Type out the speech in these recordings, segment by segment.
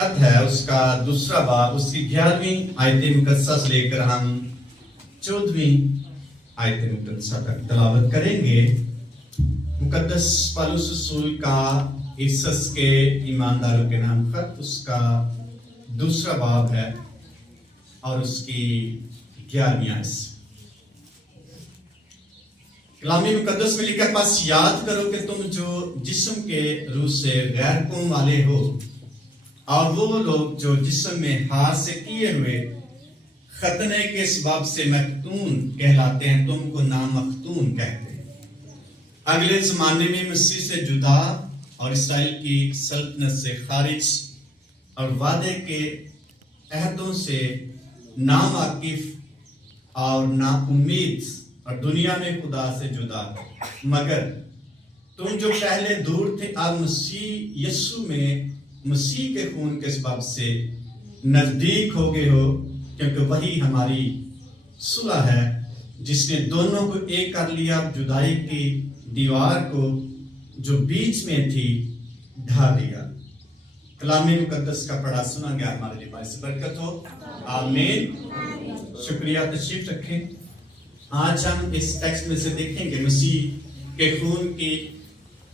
ہے اس کا دوسرا باب، اس کی 11ویں آیت مقدسہ سے لے کر ہم 14ویں آیت مقدسہ تک تلاوت کریں گے۔ مقدس پالوس رسول کا افسس کے ایمانداروں کے نام خط، اس کا دوسرا باب ہے اور اس کی 11ویں آیت۔ کلام مقدس میں لکھا، پس یاد کرو کہ تم جو جسم کے روح سے غیر قوم والے ہو، اور وہ لوگ جو جسم میں ہاتھ سے کیے ہوئے ختنے کے سبب سے مختون کہلاتے ہیں، تم کو نامختون کہتے ہیں۔ اگلے زمانے میں مسیح سے جدا اور اسرائیل کی سلطنت سے خارج اور وعدے کے عہدوں سے ناواقف اور نا امید اور دنیا میں خدا سے جدا، مگر تم جو پہلے دور تھے اب مسیح یسوع میں مسیح کے خون کے سبب سے نزدیک ہو گئے ہو، کیونکہ وہی ہماری صلح ہے جس نے دونوں کو ایک کر لیا، جدائی کی دیوار کو جو بیچ میں تھی ڈھا دیا۔ کلام مقدس کا پڑھا سنا گیا ہمارے لیے باعث برکت ہو، آمین۔ شکریہ، تشریف رکھیں۔ آج ہم اس ٹیکسٹ میں سے دیکھیں گے مسیح کے خون کی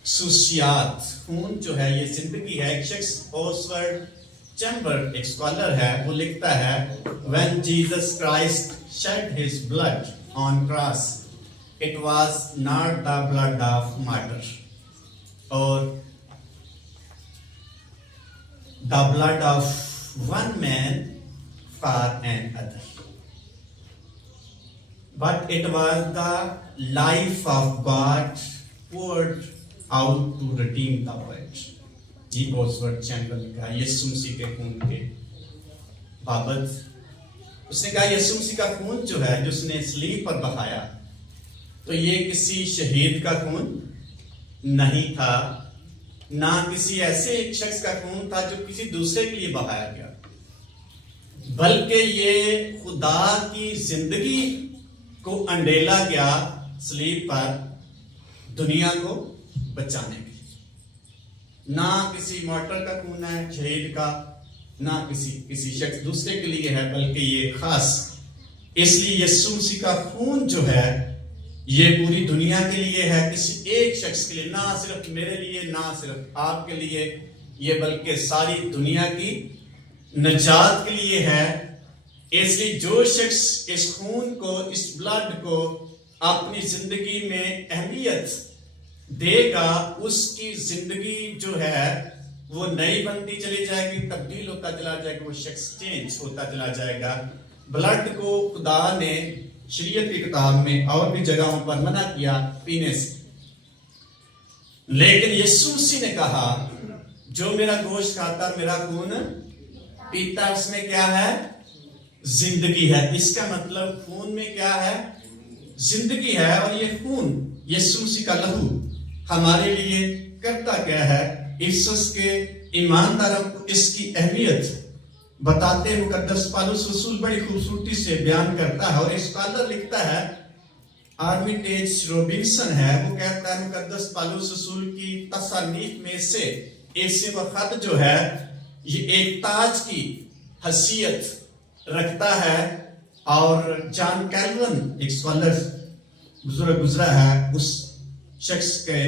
خصوصیات۔ خون جو ہے یہ زندگی ہے۔ ایک شخص اوسورڈ چیمبر ایک اسکالر ہے، وہ لکھتا ہے when Jesus Christ shed his blood on cross it was not the blood of martyr or the blood of one man for another, but it was the life of God poured out to redeem the world۔ یہ اوسورڈ chamber نے کہا یسوع مسیح کے خون کے بابت۔ اس نے کہا یسوع مسیح کا خون جو ہے، جو اس نے صلیب پر بہایا، تو یہ کسی شہید کا خون نہیں تھا، نہ کسی ایسے ایک شخص کا خون تھا جو کسی دوسرے کے لیے بہایا گیا، بلکہ یہ خدا کی زندگی کو انڈیلا گیا صلیب پر دنیا کو بچانے کے لیے۔ نہ کسی مارٹر کا خون ہے شہید کا، نہ کسی شخص دوسرے کے لیے ہے، بلکہ یہ خاص اس لیے یسوع مسیح کا خون جو ہے یہ پوری دنیا کے لیے ہے، کسی ایک شخص کے لیے، نہ صرف میرے لیے، نہ صرف آپ کے لیے، یہ بلکہ ساری دنیا کی نجات کے لیے ہے۔ اس لیے جو شخص اس خون کو، اس بلڈ کو اپنی زندگی میں اہمیت دے گا، اس کی زندگی جو ہے وہ نئی بنتی چلی جائے گی، تبدیل ہوتا چلا جائے گا، وہ شخص چینج ہوتا چلا جائے گا۔ بلڈ کو خدا نے شریعت کی کتاب میں اور بھی جگہوں پر منع کیا پینے سے، لیکن یسوع مسیح نے کہا جو میرا گوشت کھاتا اور میرا خون پیتا، اس میں کیا ہے؟ زندگی ہے۔ اس کا مطلب خون میں کیا ہے؟ زندگی ہے۔ اور یہ خون یسوع مسیح کا لہو ہمارے لیے کرتا کیا ہے؟ افسس کے ایمانداروں کو اس کی اہمیت بتاتے مقدس پالوس رسول بڑی خوبصورتی سے بیان کرتا ہے، اور اسکالر لکھتا ہے، آرمیٹیج روبنسن ہے، وہ کہتا ہے مقدس پالوس رسول کی تصانیف میں سے ایسے وقت جو ہے یہ ایک تاج کی حیثیت رکھتا ہے، اور جان کیلون ایک اسکالر بزرگ گزرا ہے، اس شخص کے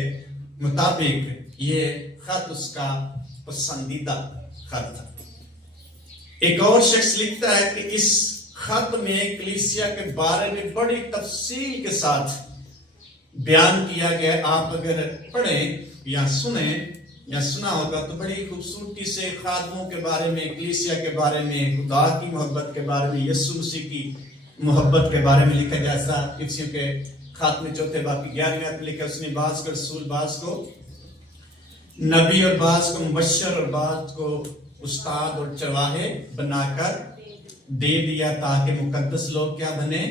مطابق یہ خط اس کا پسندیدہ خط تھا۔ ایک اور شخص لکھتا ہے کہ اس خط میں کلیسیا کے بارے میں بڑی تفصیل کے ساتھ بیان کیا گیا۔ آپ اگر پڑھیں یا سنیں یا سنا ہوگا تو بڑی خوبصورتی سے خادموں کے بارے میں، کلیسیا کے بارے میں، خدا کی محبت کے بارے میں، یسوع مسیح کی محبت کے بارے میں لکھا، جیسا افسیوں کے خط میں 4 باب کی 11ویں آیت میں لکھا، اس نے بعض کو رسول، بعض کو نبی اور بعض کو مبشر اور بعض کو استاد اور چرواہے بنا کر دے دیا، تاکہ مقدس لوگ کیا بنے؟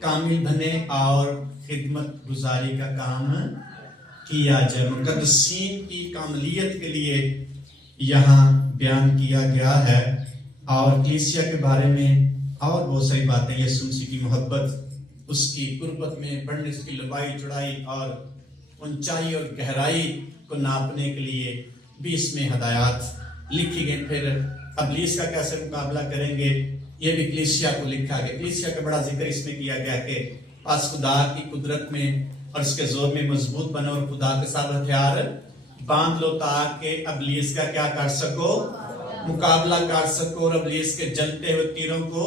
کامل بنے اور خدمت گزاری کا کام کیا جائے۔ مقدسین کی کاملیت کے لیے یہاں بیان کیا گیا ہے، اور کلیسیا کے بارے میں اور بہت ساری باتیں، یسوع مسیح کی محبت، اس کی قربت میں بڑھنے، اس کی لمبائی چوڑائی اور اونچائی اور گہرائی کو ناپنے کے لیے بھی اس میں ہدایات लिखी गई। फिर इब्लीस का कैसे मुकाबला करेंगे ये भी कलीसिया को लिखा गया। कलीसिया का बड़ा जिक्र इसमें किया गया कि पास खुदा की कुदरत में और उसके जोर में मजबूत बनो और खुदा के साथ हथियार बांध लो ताकि इब्लीस का क्या कर सको, मुकाबला कर सको और इब्लीस के जलते हुए तीरों को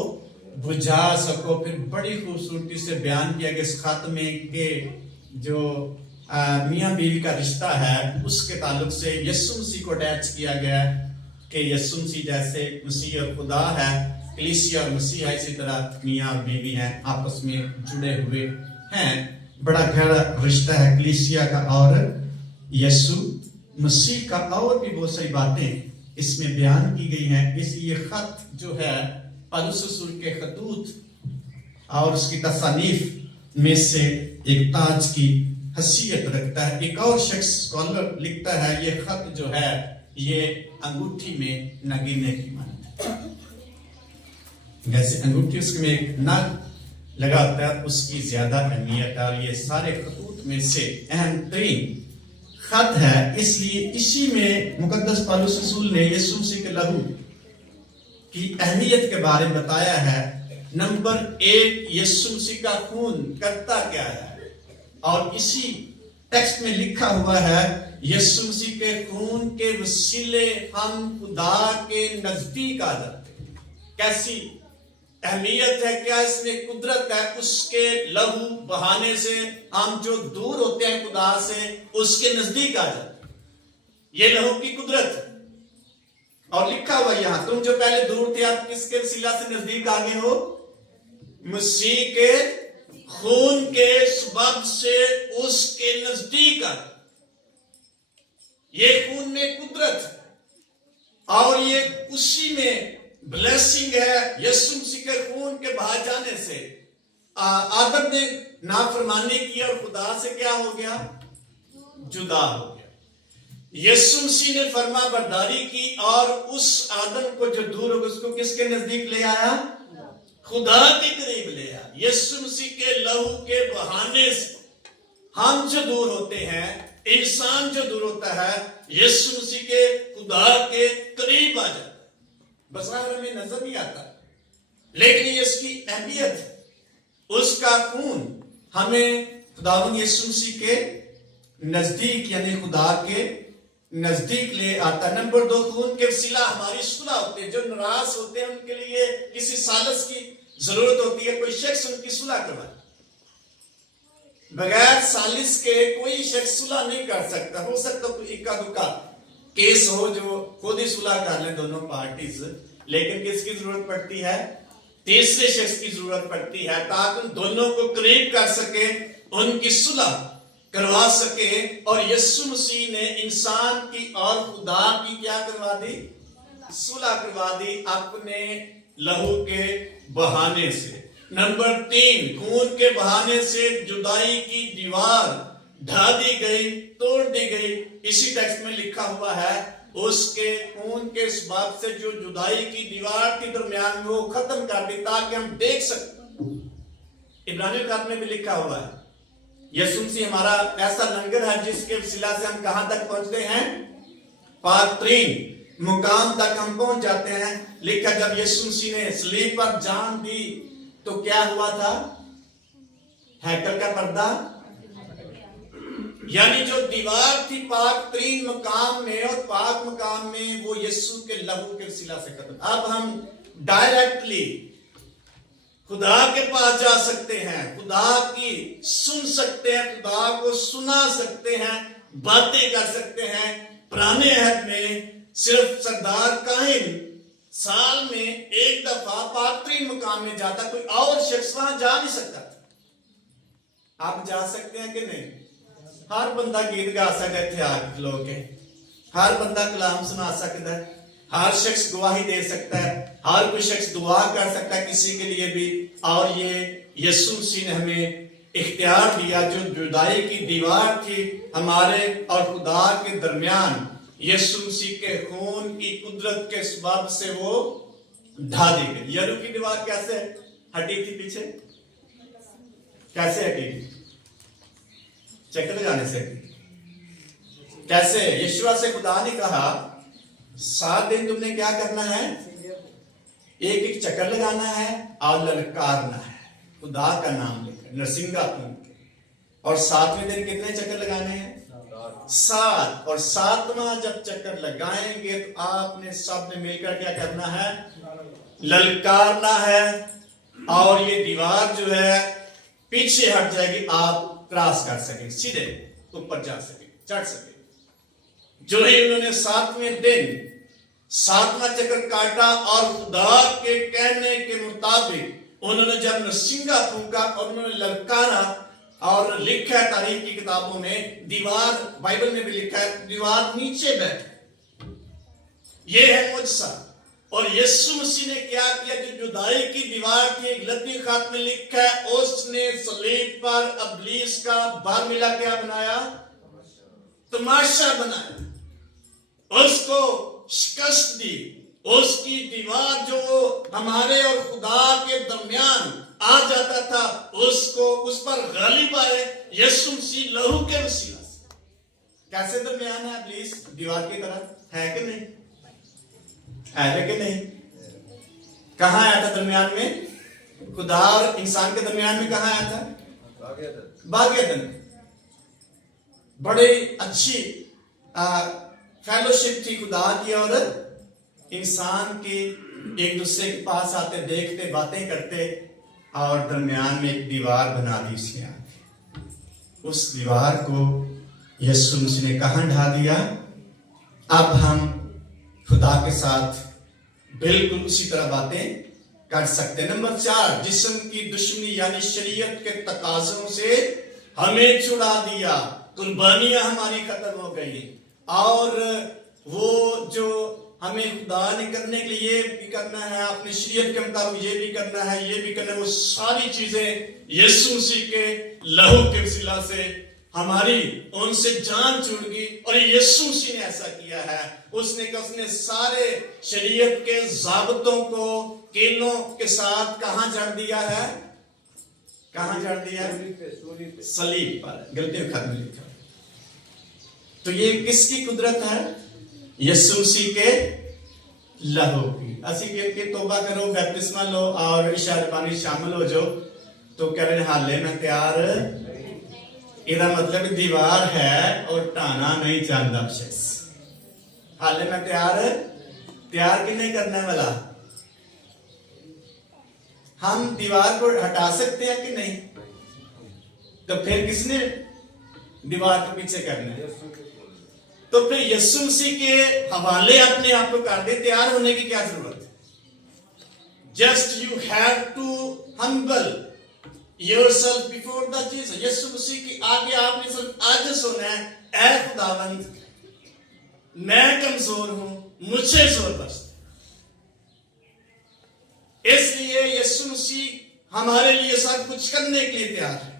बुझा सको। फिर बड़ी खूबसूरती से बयान किया गया इस खत में कि जो मियाँ बीवी का रिश्ता है उसके ताल्लुक से यीशु मसीह को अटैच किया गया कि यीशु मसीह जैसे मसीह और खुदा है, कलीसिया और मसीह है, इसी तरह मियाँ और बीवी हैं आपस में जुड़े हुए हैं। बड़ा गहरा रिश्ता है कलीसिया का और यीशु मसीह का। और भी बहुत सारी बातें इसमें बयान की गई हैं। इसलिए खत जो है पौलुस रसूल के खतूत और उसकी तसानीफ में से एक ताज की हैसियत रखता है। एक और शख्स स्कॉलर लिखता है ये खत जो है ये अंगूठी में नगीने की मानता है। जैसे अंगूठी उसमें एक नग लगा होता है उसकी ज्यादा अहमियत है। और ये सारे खतूत में से अहम तरीन खत है। इसलिए इसी में मुकद्दस पौलुस रसूल ने यीशु मसीह के लहू की अहमियत के बारे में बताया है। नंबर 1 यीशु मसीह का खून करता क्या है, और इसी टेक्स्ट में लिखा हुआ है यीशु मसीह के खून के वसीले हम खुदा के नजदीक आ जाते हैं। कैसी अहमियत है, क्या इसमें कुदरत है। उसके लहू बहाने से हम जो दूर होते हैं खुदा से उसके नजदीक आ जाते हैं। ये लहू की कुदरत है। और लिखा हुआ यहां तुम जो पहले दूर थे आप किसके वसीला से नजदीक आ गए हो, मसीह के खून के सबब से उसके नजदीक आ। ये खून में कुदरत है और ये उसी में ब्लेसिंग है। यीशु मसीह के खून के बहा जाने से आदम ने नाफरमानी की और खुदा से क्या हो गया, जुदा हो गया। यीशु मसीह ने फर्मा बरदारी की और उस आदम को जो दूर हो गया उसको किसके नजदीक ले आया, खुदा के करीब ले आया। यीशु मसीह के लहू के बहाने से हम जो दूर होते हैं, इंसान जो दूर होता है, यीशु मसीह के खुदा के करीब आ जाता है। बस हमें नजर नहीं आता लेकिन ये इसकी अहमियत है। उसका खून हमें खुदावंद यीशु मसीह के नजदीक यानी खुदा के नजदीक ले आता। नंबर 2 खून के वसीला हमारी सुलह होती है। जो नाराज होते हैं उनके लिए किसी सालिस की जरूरत होती है, कोई शख्स उनकी सुलह करवाए। बगैर सालिस के कोई शख्स सुलह नहीं कर सकता। हो सकता कोई इक्का दुक्का केस हो जो खुद ही सुलह कर ले दोनों पार्टीज, लेकिन किसकी जरूरत पड़ती है, तीसरे शख्स की जरूरत पड़ती है ताकि उन दोनों को करीब कर सके, उनकी सुलह करवा सके। और यीशु मसीह ने इंसान की और खुदा की क्या करवा दी, सुलह करवा दी अपने लहू के बहाने से। नंबर 3 खून के बहाने से जुदाई की दीवार ढा दी गई, तोड़ दी गई। इसी टेक्स्ट में लिखा हुआ है उसके खून के सबब से जो जुदाई की दीवार के दरमियान में वो खत्म कर दी ताकि हम देख सकते। इब्रानियों खत में भी लिखा हुआ है यीशु मसीह हमारा ऐसा लंगर है जिसके वसीला से हम कहां तक पहुंचते हैं, पात्रीन मुकाम तक हम पहुंच जाते हैं। लिखा जब यीशु मसीह ने सलीब पर जान दी तो क्या हुआ था, हैकल का पर्दा यानी जो दीवार थी पाक तरीन मकाम में और पाक मकाम में वो यीशु के लहू के वसीला से खत्म। अब हम डायरेक्टली खुदा के पास जा सकते हैं, खुदा की सुन सकते हैं, खुदा को सुना सकते हैं, बातें कर सकते हैं। पुराने अहद में सिर्फ सरदार काहिन साल में एक दफा पाक मुकाम में जाता, कोई और शख्स वहां जा नहीं सकता। आप जा सकते हैं कि नहीं? हर बंदा गीत गा सकता है, इत्तेहाद लोग के हर बंदा कलाम सुना सकता है, हर शख्स गवाही दे सकता है, हर कोई शख्स दुआ कर सकता है किसी के लिए भी। और ये यीशु मसीह ने हमें इख्तियार दिया। जो जुदाई की दीवार थी हमारे और खुदा के दरमियान, यीशु मसीह के खून की कुदरत के सबब से वो ढा दी गई। यरू की दीवार कैसे हटी थी पीछे, कैसे हटी थी? चक्कर लगाने से। कैसे? यीशुआ से खुदा ने कहा 7 दिन तुमने क्या करना है, एक एक चक्कर लगाना है और ललकारना है, खुदा का नाम लेकर नरसिंगापुर के। और 7वें दिन कितने चक्कर लगाने हैं, 7। और 7वां जब चक्कर लगाएंगे तो आपने सबने मिलकर क्या करना है, ललकारना है। और ये दीवार जो है पीछे हट जाएगी, आप क्रॉस कर सके, सीधे ऊपर जा सके, चढ़ सके। जो ही उन्होंने 7वें दिन 7वां चक्कर काटा और खुदा के कहने के मुताबिक उन्होंने जब नरसिंगा फूंका और उन्होंने ललकारा, और लिखा है तारीख की किताबों में, दीवार, बाइबल में भी लिखा है, दीवार नीचे बैठे। ये है मुझसा। और यीशु मसीह ने क्या किया, जो जुदाई की दीवार थी, गलती खत में लिखा है, उसने सलीब पर इब्लीस का बार मिला क्या बनाया, तमाशा बनाया, उसको शिकस्त दी। उसकी दीवार जो हमारे और खुदा के दरमियान आ जाता था, उसको उस पर गालिब आए यीशु मसीह लहू के वसीला से। कैसे दरमियान है इब्लीस, दीवार की तरह है कि नहीं, है कि नहीं? कहां आया था दरमियान में, खुदा और इंसान के दरमियान में कहां आया था, बागेदन। बड़ी अच्छी फेलोशिप थी खुदा की और इंसान की, एक दूसरे के पास आते, देखते, बातें करते, और दरमियान में एक दीवार बना दी उसने। उस दीवार को यीशु मसीह ने कहां ढा दिया, अब हम खुदा के साथ बिल्कुल उसी तरह बातें कर सकते। नंबर 4, जिस्म की दुश्मनी यानी शरीयत के तकाज़ों से हमें छुड़ा दिया, कुर्बानियां हमारी खत्म हो गई, और वो जो हमें खुदा ने करने के लिए ये भी करना है, अपने शरीयत के मुताबिक ये भी करना है, ये भी करना है, वो सारी चीजें यीशु मसीह के लहू के वसीला से हमारी उनसे जान छूट गई। और यीशु मसीह ने ऐसा किया है, उसने सारे शरीयत के ज़ाबतों को कीलों के साथ कहां जड़ दिया है, कहां जड़ दिया है, सलीब पर, गलती खत में लिखा। तो ये किसकी कुदरत है, यीशु मसीह के लहू की। असी के तौबा करो, बैप्तिस्मा लो और इशारे पानी शामिल हो जाओ, तो कह रहे हाले मैं तैयार, इसका मतलब दीवार है और टाना नहीं चाहता शख्स। हाले मैं तैयार कि नहीं करने वाला। हम दीवार को हटा सकते हैं कि नहीं, तो फिर किसने दीवार के पीछे करना है, तो फिर यीशु मसीह के हवाले अपने आप को कर दे, तैयार होने की क्या जरूरत है। Just you have to humble yourself before the Jesus. Yeshu Masih की आगे आपने सिर्फ आजिज़ होना है, ऐ खुदावंद मैं कमजोर हूं, मुझे जोर बस। इसलिए यीशु मसीह हमारे लिए सब कुछ करने के लिए तैयार है।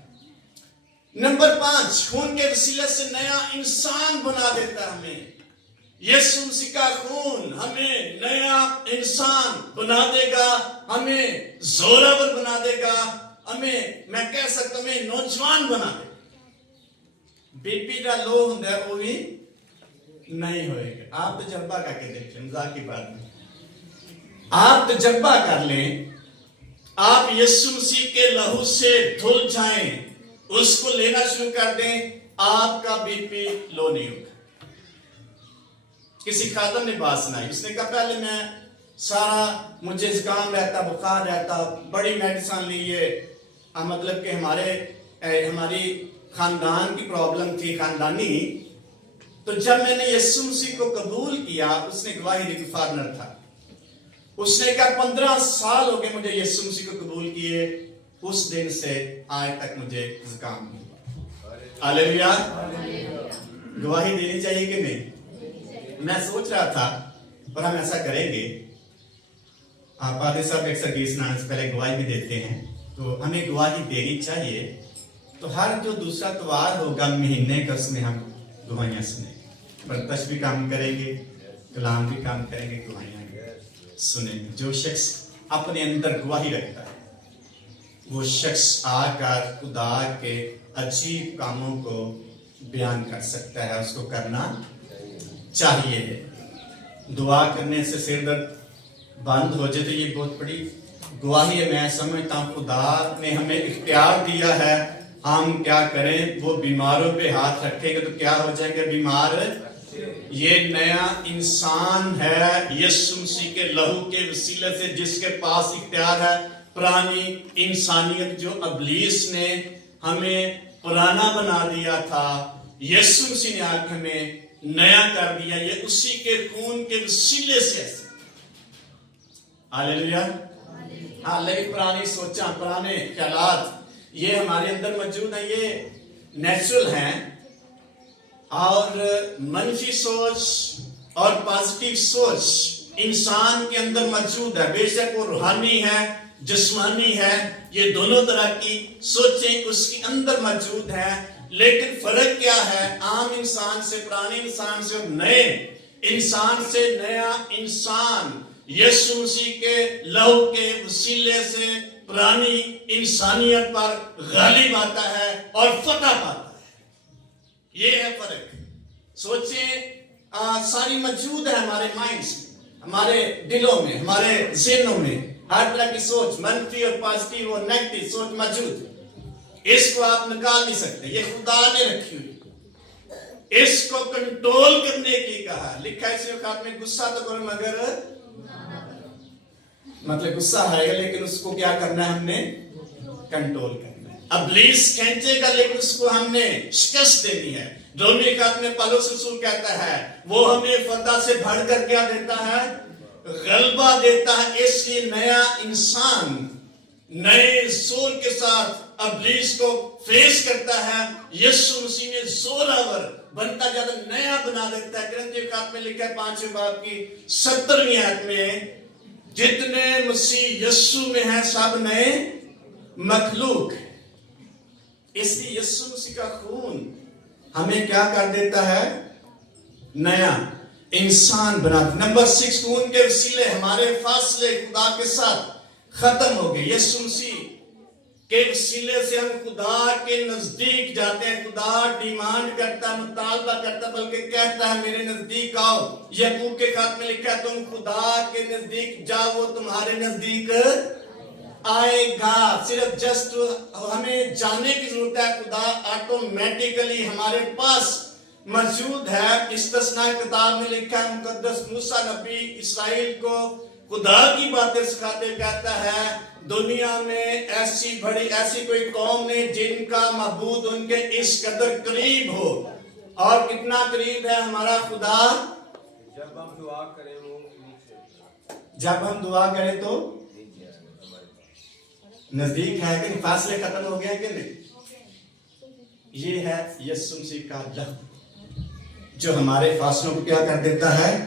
नंबर 5, खून के वसीले से नया इंसान बना देता है हमें। यीशु मसीह का खून हमें नया इंसान बना देगा, हमें जोरावर बना देगा, हमें, मैं कह सकता हूं, हमें नौजवान बना देगा। बीपी का लो होता है वो भी नहीं होएगा। आप तजर्बा करके देख लें, मजाक की बात नहीं, आप तजर्बा कर लें, आप यीशु मसीह के लहू से धुल जाएं, उसको लेना शुरू कर दें, आपका बीपी लो नहीं होगा। किसी खादम ने बात सुनाई, उसने कहा पहले मैं मुझे जुकाम रहता, बुखार रहता, बड़ी मेडिसिन ली है, मतलब कि हमारी खानदान की प्रॉब्लम थी, खानदानी। तो जब मैंने यीशु मसीह को कबूल किया, उसने गवाही दी, फॉरनर था, उसने कहा 15 साल हो गए मुझे यीशु मसीह को कबूल किए, उस दिन से आज तक मुझे जुकाम नहीं हुआ। हालेलुया। गवाही देनी चाहिए कि नहीं। मैं सोच रहा था, पर हम ऐसा करेंगे, आप आदि साहब अक्सर गीत सुनाने से पहले गवाही भी देते हैं, तो हमें गवाही देनी चाहिए। तो हर जो दूसरा त्योहार होगा महीने का, उसमें हम गवाहियां सुनेंगे, प्रत्यक्ष भी काम करेंगे, कलाम भी काम करेंगे, गवाहियां सुनेंगे। जो शख्स अपने अंदर गवाही रखता है, वो शख्स आकर खुदा के अजीब कामों को बयान कर सकता है, उसको करना चाहिए। دعا کرنے سے سر درد بند ہو جائے تو یہ بہت بڑی گواہی ہے. میں سمجھتا ہوں خدا نے ہمیں اختیار دیا ہے, ہم کیا کریں, وہ بیماروں پہ ہاتھ رکھیں گے تو کیا ہو جائیں گے بیمار. یہ نیا انسان ہے یسوع مسیح کے لہو کے وسیلے سے, جس کے پاس اختیار ہے. پرانی انسانیت جو ابلیس نے ہمیں پرانا بنا دیا تھا, یسوع مسیح نے آ کے ہمیں نیا کر دیا. یہ اسی کے خون کے وسیلے سے. ہاللیلویا. ہاں, لیکن پرانی سوچاں, پرانے خیالات یہ ہمارے اندر موجود ہیں, یہ نیچرل ہیں. اور منفی سوچ اور پازیٹیو سوچ انسان کے اندر موجود ہے. بے شک وہ روحانی ہے, جسمانی ہے, یہ دونوں طرح کی سوچیں اس کے اندر موجود ہیں. لیکن فرق کیا ہے عام انسان سے, پرانے انسان سے اور نئے انسان سے؟ نیا انسان یسوع مسیح کے لہو کے وسیلے سے پرانی انسانیت پر غالب آتا ہے اور فتح پاتا ہے. یہ ہے فرق. سوچیں ساری موجود ہے ہمارے مائنڈز میں, ہمارے دلوں میں, ہمارے ذہنوں میں. ہر طرح کی سوچ, منفی اور پازیٹیو اور نیگیٹو سوچ موجود ہے. اس کو آپ نکال نہیں سکتے, یہ خدا نے رکھی ہوئی. اس کو کنٹرول کرنے کی کہا. لکھا ہے اس وقت میں غصہ تو کرو مگر, مطلب غصہ آئے گا لیکن اس کو کیا کرنا ہے, ہم نے کنٹرول کرنا ہے. ابلیس کھینچے گا لیکن اس کو ہم نے شکست دینی ہے. رومی خط میں پالوس رسول کہتا ہے وہ ہمیں فتح سے بڑھ کر کیا دیتا ہے, غلبہ دیتا ہے. اس لیے نیا انسان نئے زور کے ساتھ ابلیس کو فیس کرتا ہے. یسوع مسیح میں زوراور بنتا جاتا, نیا بنا دیتا ہے. کرنتھیوں کے خط میں لکھا ہے 5ویں باب کی 17ویں آیت میں, جتنے مسیح یسوع میں ہیں سب نئے مخلوق. اس لیے یسوع مسیح کا خون ہمیں کیا کر دیتا ہے, نیا انسان بنا. نمبر 6, خون کے وسیلے ہمارے فاصلے خدا کے ساتھ ختم ہو گئے. یسوع مسیح کے وسیلے سے ہم خدا کے نزدیک جاتے ہیں. خدا ڈیمانڈ کرتا ہے, مطالبہ کرتا ہے, بلکہ کہتا ہے میرے نزدیک آؤ. یعقوب کے خط میں لکھا ہے تم خدا کے نزدیک جاؤ وہ تمہارے نزدیک آئے گا. صرف جسٹ ہمیں جانے کی ضرورت ہے. خدا آٹومیٹیکلی ہمارے پاس موجود ہے. استثناء کتاب میں لکھا ہے مقدس موسیٰ نبی اسرائیل کو خدا کی باتیں سکھاتے کہتا ہے دنیا میں ایسی بڑی ایسی کوئی قوم نہیں جن کا معبود ان کے اس قدر قریب ہو. اور کتنا قریب ہے ہمارا خدا, جب ہم دعا کریں وہ جب ہم دعا کریں تو نزدیک ہے کہ فاصلے ختم ہو گئے کہ نہیں. یہ ہے یسوع مسیح کا لہو جو ہمارے فاصلوں کو کیا کر دیتا ہے,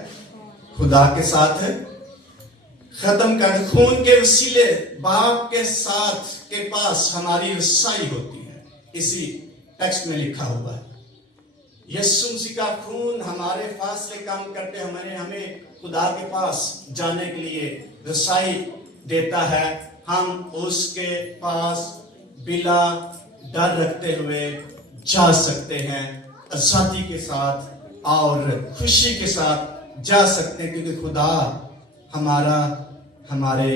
خدا کے ساتھ ختم کر. خون کے وسیلے باپ کے ساتھ کے پاس ہماری رسائی ہوتی ہے. اسی ٹیکسٹ میں لکھا ہوا ہے یسوع مسیح کا خون ہمارے فاصلے کم کرتے ہمیں خدا کے پاس جانے کے لیے رسائی دیتا ہے. ہم اس کے پاس بلا ڈر رکھتے ہوئے جا سکتے ہیں, آزادی کے ساتھ اور خوشی کے ساتھ جا سکتے ہیں, کیونکہ خدا ہمارے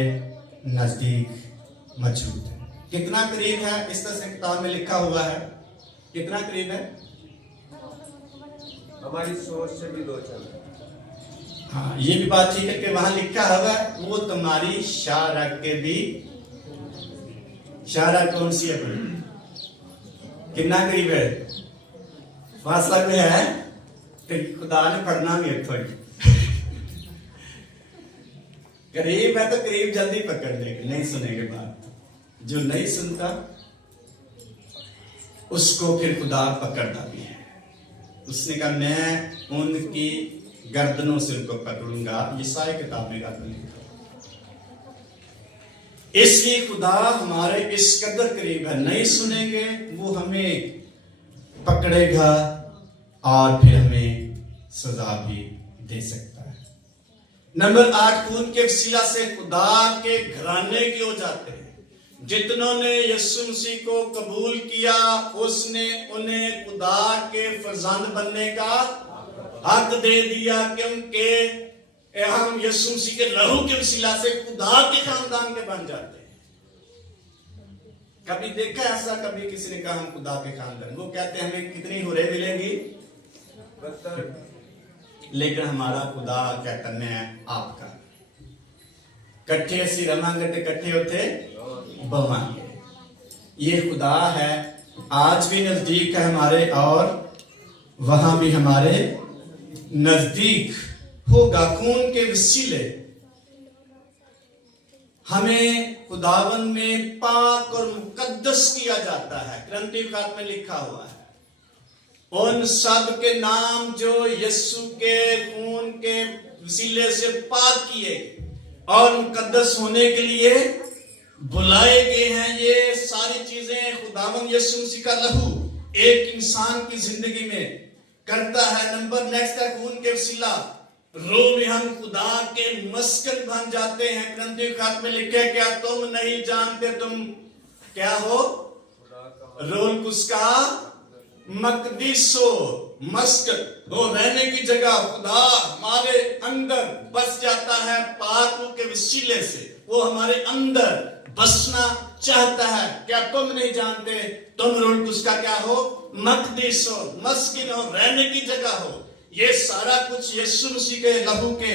نزدیک موجود ہے. کتنا قریب ہے اس طرح سے کتاب میں لکھا ہوا ہے, کتنا قریب ہے, ہماری سوچ سے بھی دو چل. ہاں یہ بھی بات ٹھیک ہے کہ وہاں لکھا ہوا ہے وہ تمہاری شاہ رکھ کے بھی. شاہ رکھ کون سی ہے, کتنا قریب ہے, فاصلہ کوئی ہے کہ خدا نے پڑھنا بھی ہے تھوڑی. قریب ہے تو قریب جلدی پکڑ لے گا, نہیں سنے گے بات. جو نہیں سنتا اس کو پھر خدا پکڑتا بھی ہے. اس نے کہا میں ان کی گردنوں سے ان کو پکڑوں گا. یہ ساری کتاب میں گردن لکھا. اس لیے خدا ہمارے اس قدر قریب ہے, نہیں سنیں گے وہ ہمیں پکڑے گا اور پھر ہمیں سزا بھی دے سکتا ہے. نمبر 8, خون کے وسیلہ سے خدا کے گھرانے کی ہو جاتے ہیں. جتنوں نے یسوع مسیح کو قبول کیا اس نے انہیں خدا کے فرزند بننے کا حق دے دیا, کیونکہ हम यीशु मसीह के लहू के वसीला से खुदा के खानदान के बन जाते हैं। कभी देखा ऐसा, कभी किसी ने कहा हम खुदा के खानदान, वो कहते हैं हमें कितनी हुरे मिलेंगी, लेकिन हमारा खुदा क्या करने है आपका। कट्ठे असी रमांगे कट्ठे होते बवांगे। ये खुदा है, आज भी नजदीक है हमारे और वहां भी हमारे नजदीक होगा। खून के वसीले हमें खुदावन में पाक और मुकद्दस किया जाता है। ग्रंथी खात में लिखा हुआ है उन सब के नाम जो यीशु के खून के वसीले से पाक किए और मुकद्दस होने के लिए बुलाए गए हैं। ये सारी चीजें खुदावन यीशु मसीह का लहू एक इंसान की जिंदगी में करता है। नंबर नेक्स्ट है खून के वसीला रूह में हम खुदा के मस्कन बन जाते हैं। ग्रंथी खात में लिखे क्या तुम नहीं जानते तुम क्या हो, रूह उसका मकदीसो मस्कन, वो रहने की जगह खुदा हमारे अंदर बस जाता है। पाक रूह के वसीले से वो हमारे अंदर बसना चाहता है। क्या तुम नहीं जानते तुम रूह उसका क्या हो, मकदीस हो, मस्किन हो, रहने की जगह हो। ये सारा कुछ यीशु मसीह के लहू के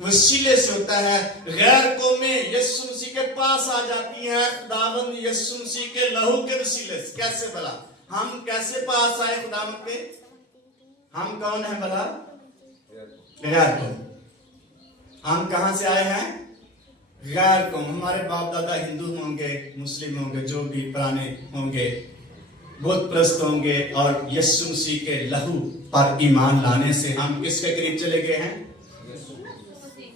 वसीले से होता है। गैर कौमें यीशु मसीह के पास आ जाती है खुदावंद यीशु मसीह के लहू के वसीले से। कैसे भला हम कैसे पास आए खुदावंद के? हम कौन है भला? गैर कौम। हम कहां से आए हैं? गैर कौम। हमारे बाप दादा हिंदू होंगे, मुस्लिम होंगे, जो भी पुराने होंगे, बुत प्रस्त होंगे, और यीशु मसीह के लहू पर ईमान लाने से हम किसके करीब चले गए हैं?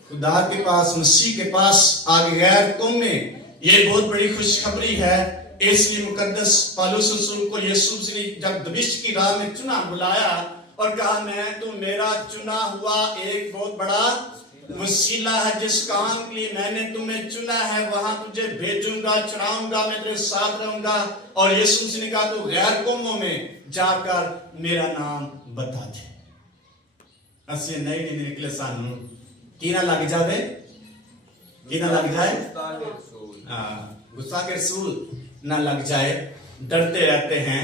खुदा के पास, मसीह के पास आगे। गैर कौम में ये बहुत बड़ी खुशखबरी है। इसलिए मुकद्दस पौलुस रसूल को यीशु मसीह ने जब दमिश्क की राह में चुना, बुलाया और कहा मैं तो मेरा चुना हुआ एक बहुत बड़ा वसीला है, जिस काम के लिए मैंने तुम्हें चुना है वहां तुझे भेजूंगा, चुनाऊंगा, मैं तेरे साथ रहूंगा। और यीशु मसीह ने कहा तो गैर कौमों में जाकर मेरा नाम बता दे। असली नई दिन निकले सानू की ना लग जावे, की ना लग जाए, गुस्सा के रसूल ना लग जाए। डरते रहते हैं,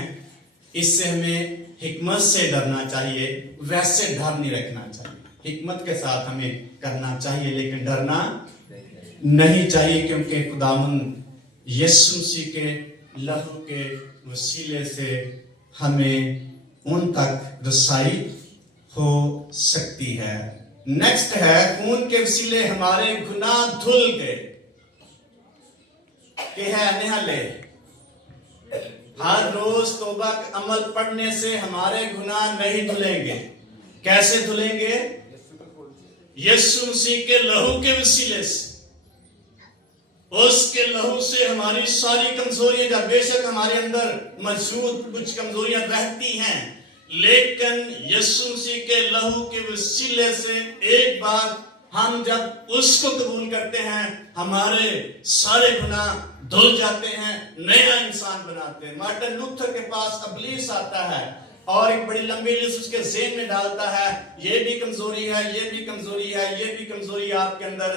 इससे हमें हिकमत से डरना चाहिए, वैसे डर नहीं रखना चाहिए। हिकमत के साथ हमें करना चाहिए, लेकिन डरना नहीं चाहिए, क्योंकि खुदावंद यीशु मसीह के लहू के वसीले से हमें उन तक रसाई हो सकती है। नेक्स्ट है खून के वसीले हमारे गुनाह धुल गए। कि है निहाले हर रोज तौबा का अमल पढ़ने से हमारे गुनाह नहीं धुलेंगे। कैसे धुलेंगे? यीशु मसीह के लहू के वसीले से। उसके लहू से हमारी सारी कमजोरियां, जब बेशक हमारे अंदर मौजूद कुछ कमजोरियां रहती हैं, लेकिन यीशु मसीह के लहू के वसीले से एक बार हम जब उसको कबूल करते हैं, हमारे सारे गुनाह धुल जाते हैं, नया इंसान बनाते हैं। मार्टिन लूथर के पास इब्लीस आता है और एक बड़ी लंबी लिस्ट उसके ज़हन में डालता है, ये भी कमजोरी है, ये भी कमजोरी है, ये भी कमजोरी है आपके अंदर।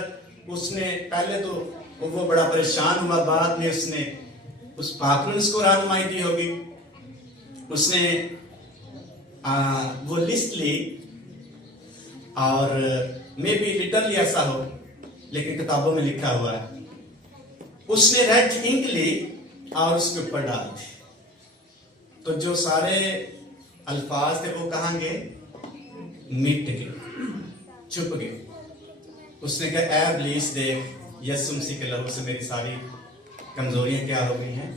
उसने पहले तो वो बड़ा परेशान हुआ, बाद में उसने उस पाखुरस को रहनुमाई दी होगी। उसने वो लिस्ट ली, और मे बी लिटरली ऐसा हो, लेकिन किताबों में लिखा हुआ है। उसने रेड इंक ली और उसके ऊपर डाल दी, तो जो सारे अल्फाज थे वो कहाँ गए? मिट गए, छुप गए। उसने कहा ऐ इब्लीस देख, यीशु मसीह के लहू से मेरी सारी कमजोरियां क्या हो गई हैं?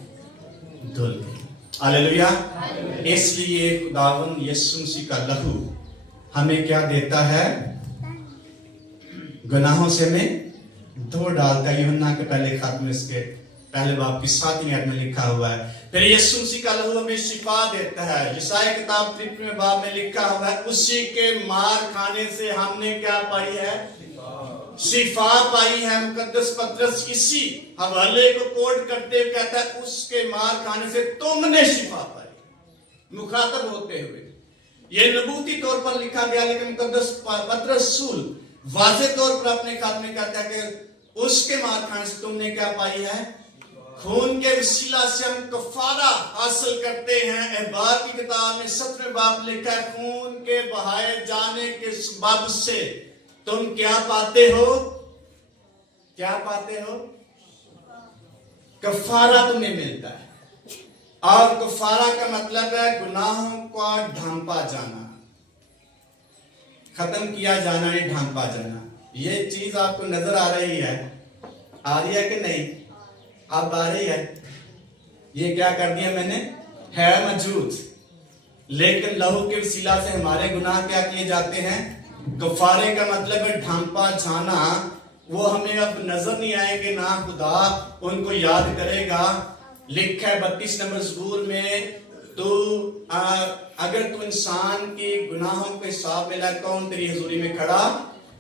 धुल गई। हालेलुया। इसलिए खुदावंद यीशु मसीह का लहू हमें क्या देता है? गुनाहों से हमें धो डालता है। यूहन्ना के पहले खत में इसके पहले बाब की 7वीं आयत में लिखा हुआ है। फिर यीशु मसीह का लहू हमें शिफा देता है। यशायाह किताब 53वें बाब में लिखा हुआ है, उसी के मार खाने से हमने क्या पाई है? शिफा पाई है। मुकद्दस पत्रस इसी हवाले को कोट करते हुए कहता है, उसके मार खाने से तुमने शिफा पाई। मुखातब होते हुए ये नबूती तौर पर लिखा गया, लेकिन मुकद्दस पत्रस रसूल واضح طور پر اپنے خاتمے کرتا ہے کہ اس کے مار کھانے سے تم نے کیا پائی ہے؟ خون کے وسیلہ سے ہم کفارہ حاصل کرتے ہیں۔ احبار کی کتاب میں 7ویں باب لکھا ہے خون کے بہائے جانے کے سبب سے تم کیا پاتے ہو؟ کیا پاتے ہو؟ کفارہ تمہیں ملتا ہے۔ اور کفارہ کا مطلب ہے گناہوں کا ڈھانپا جانا، ختم کیا جانا، نہیں ڈھانپا جانا۔ یہ چیز آپ کو نظر آ رہی ہے؟ آ رہی ہے کہ نہیں؟ اب آ رہی ہے؟ یہ کیا کر دیا میں نے؟ ہے موجود، لیکن لہو کے وسیلہ سے ہمارے گناہ کیا کیے جاتے ہیں؟ کفارے کا مطلب ہے ڈھانپا جانا۔ وہ ہمیں اب نظر نہیں آئے گے، نہ خدا ان کو یاد کرے گا۔ لکھا ہے 32 نمبر زبور میں، تو اگر تو انسان کی گناہوں کے حساب میں لائے کون تیری حضوری میں کھڑا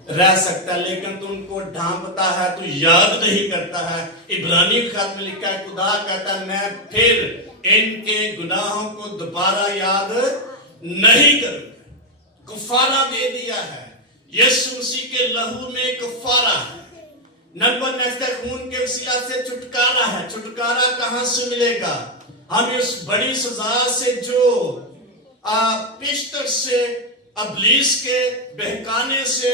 رہ سکتا ہے؟ لیکن تو ان کو ڈھانپتا ہے، تو یاد نہیں کرتا ہے۔ عبرانی خط میں لکھا ہے خدا کہتا ہے میں پھر ان کے گناہوں کو دوبارہ یاد نہیں کروں گا۔ کفارہ دے دیا ہے، یسوع مسیح کے لہو میں کفارہ ہے۔ نمبر نیکسٹ ہے خون کے وسیلہ سے چھٹکارا ہے۔ چھٹکارا کہاں سے ملے گا؟ ہم اس بڑی سزا سے جو پیشتر سے ابلیس کے بہکانے سے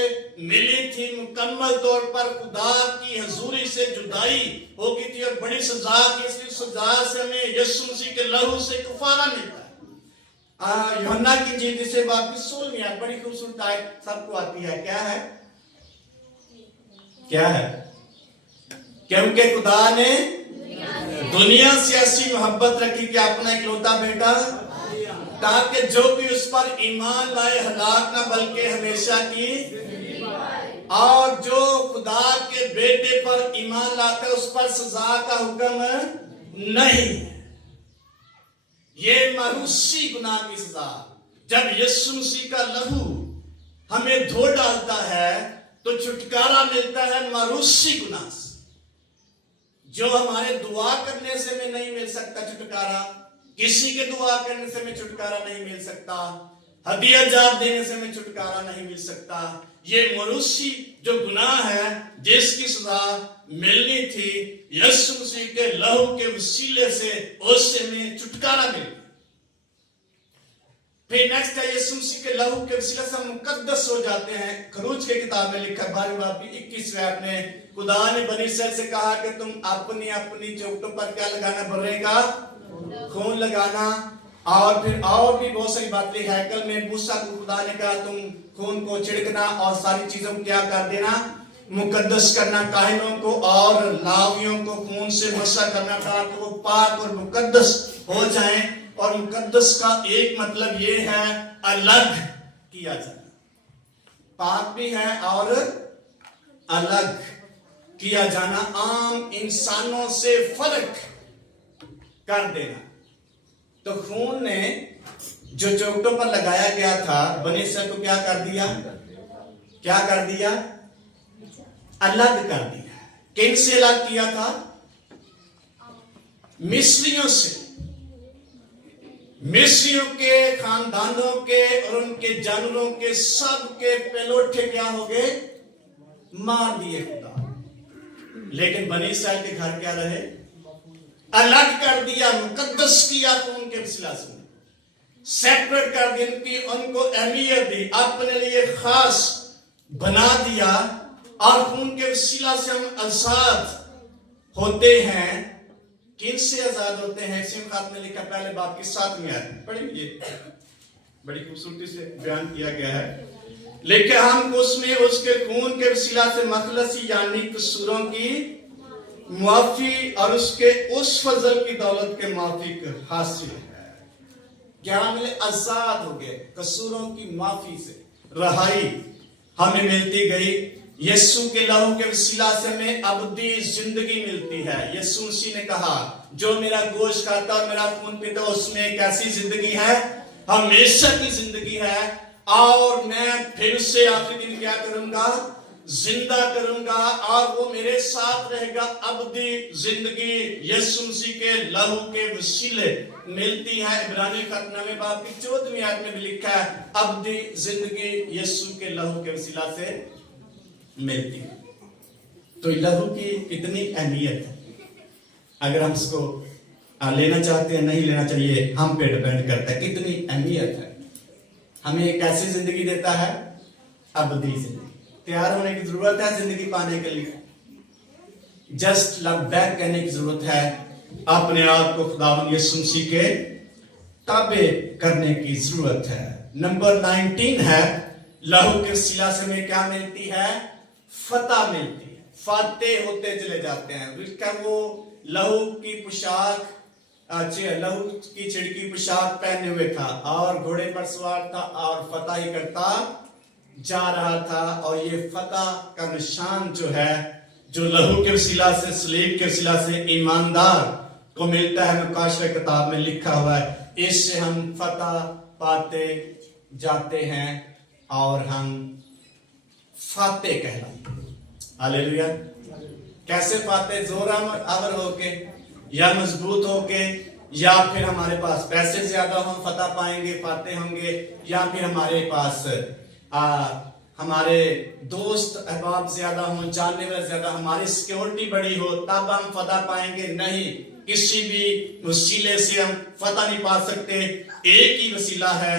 ملی تھی، مکمل طور پر خدا کی حضوری سے جدائی ہو گئی تھی، اور بڑی سزا کی اس سزا سے ہمیں یسوع مسیح کے لہو سے کفارہ ملتا ہے۔ یوحنا کی انجیل جسے باب 16 میں بڑی خوبصورت آیت سب کو آتی ہے، کیا ہے؟ کیا ہے؟ کیونکہ خدا نے دنیا سے ایسی محبت رکھی کہ اپنا اکلوتا بیٹا، تاکہ جو بھی اس پر ایمان لائے ہلاک نہ بلکہ ہمیشہ کی، اور جو خدا کے بیٹے پر ایمان لاتا ہے اس پر سزا کا حکم نہیں۔ یہ مروسی گناہ کی سزا، جب یسوع مسیح کا لہو ہمیں دھو ڈالتا ہے تو چھٹکارا ملتا ہے مروسی گناہ سے، جو ہمارے دعا کرنے سے میں نہیں مل سکتا چھٹکارا، کسی کے دعا کرنے سے میں چھٹکارا نہیں مل سکتا، ہدیہ جات دینے سے میں چھٹکارا نہیں مل سکتا۔ یہ مروسی جو گناہ ہے جس کی سزا ملنی تھی، یسوع مسیح کے لہو کے وسیلے سے اس سے میں چھٹکارا مل۔ پھر نیکسٹ ہے یسوع مسیح کے لہو کے وسیلے سے ہم مقدس ہو جاتے ہیں۔ خروج کی کتاب میں لکھا 12 باب 21 آیت میں خدا نے بنی اسرائیل سے کہا کہ تم اپنی اپنی چوکھٹوں پر کیا لگانا؟ برے کا خون لگانا، اور پھر اور بھی بہت ساری باتیں۔ ہیکل میں موسیٰ کو خدا نے کہا تم خون کو چھڑکنا اور ساری چیزوں کو کیا کر دینا؟ مقدس کرنا۔ کاہنوں کو اور لاویوں کو خون سے مسح کرنا تاکہ وہ پاک اور مقدس ہو جائیں۔ اور مقدس کا ایک مطلب یہ ہے الگ کیا جانا، پاک بھی ہے اور الگ کیا جانا، عام انسانوں سے فرق کر دینا۔ تو خون نے جو چوکٹوں پر لگایا گیا تھا بنی اسرائیل کو کیا کر دیا؟ کیا کر دیا؟ الگ کر دیا۔ کن سے الگ کیا تھا؟ مصریوں سے۔ مصریوں کے خاندانوں کے اور ان کے جانوروں کے سب کے پلوٹے کیا ہو گئے؟ مار دیے خدا۔ لیکن بنی اسرائیل کے گھر کیا رہے؟ الگ کر دیا، مقدس کیا خون کے وسیلہ سے، سیپریٹ کر دیا، ان کو اہمیت دی، اپنے لیے خاص بنا دیا۔ اور خون کے وسیلہ سے ہم آزاد ہوتے ہیں۔ کن سے آزاد ہوتے ہیں؟ اسی خط میں لکھا پہلے باب کی 7ویں آیت میں پڑھیں، بڑی خوبصورتی سے بیان کیا گیا ہے۔ لیکن ہم اس میں اس کے خون کے وسیلہ سے مخلصی یعنی قصوروں کی معافی اور اس کے اس فضل کی دولت کے معافی حاصل ہے۔ کیا ملے؟ آزاد ہو گئے، قصوروں کی معافی سے رہائی ہمیں ملتی گئی۔ یسوع کے لہو کے وسیلہ سے ہمیں ابدی زندگی ملتی ہے۔ یسوع مسیح نے کہا جو میرا گوشت کھاتا اور میرا خون پیتا اس میں ایک ایسی زندگی ہے، ہمیشہ کی زندگی ہے، اور میں پھر سے آخری دن کیا کروں گا؟ زندہ کروں گا، اور وہ میرے ساتھ رہے گا۔ ابدی زندگی یسوع مسیح کے لہو کے وسیلے ملتی ہے۔ عبرانی خط 9 باب کی 14ویں آیت میں بھی لکھا ہے ابدی زندگی یسوع کے لہو کے وسیلہ سے मिलती है। तो लहू की कितनी अहमियत है, अगर हम इसको लेना चाहते हैं नहीं लेना चाहिए, हम पे डिपेंड करता है कितनी अहमियत है। हमें एक ऐसी जिंदगी देता है, अबदी जिंदगी। तैयार होने की जरूरत है जिंदगी पाने के लिए, जस्ट लव बैक कहने की जरूरत है, अपने आप को खुदावंद यीशु मसीह के ताबे करने की जरूरत है। नंबर 19 है, लहू के वसीला से हमें क्या मिलती है? फतह मिलती है, फातेह होते चले जाते हैं। क्या वो लहू की पोशाक, लहू की छिड़की पोशाक पहने हुए था और घोड़े पर सवार था और फतह ही करता जा रहा था। और ये फतह का निशान जो है, जो लहू के वसीला से, सलीब के वसीला से ईमानदार को मिलता है, मुकाशरा किताब में लिखा हुआ है, इससे हम फतह पाते जाते हैं और हम फातेह कहलाते हैं। हालेलुया। कैसे पाते? जोर आवर होके, या मजबूत होके, या फिर हमारे पास पैसे ज्यादा हो फतह पाएंगे, फातेह होंगे, या फिर हमारे पास हमारे दोस्त अहबाब ज्यादा हो, जानने वाले ज्यादा, हमारी सिक्योरिटी बड़ी हो, तब हम फतह पाएंगे। नहीं, किसी भी वसीले से हम फतह नहीं पा सकते। एक ही वसीला है,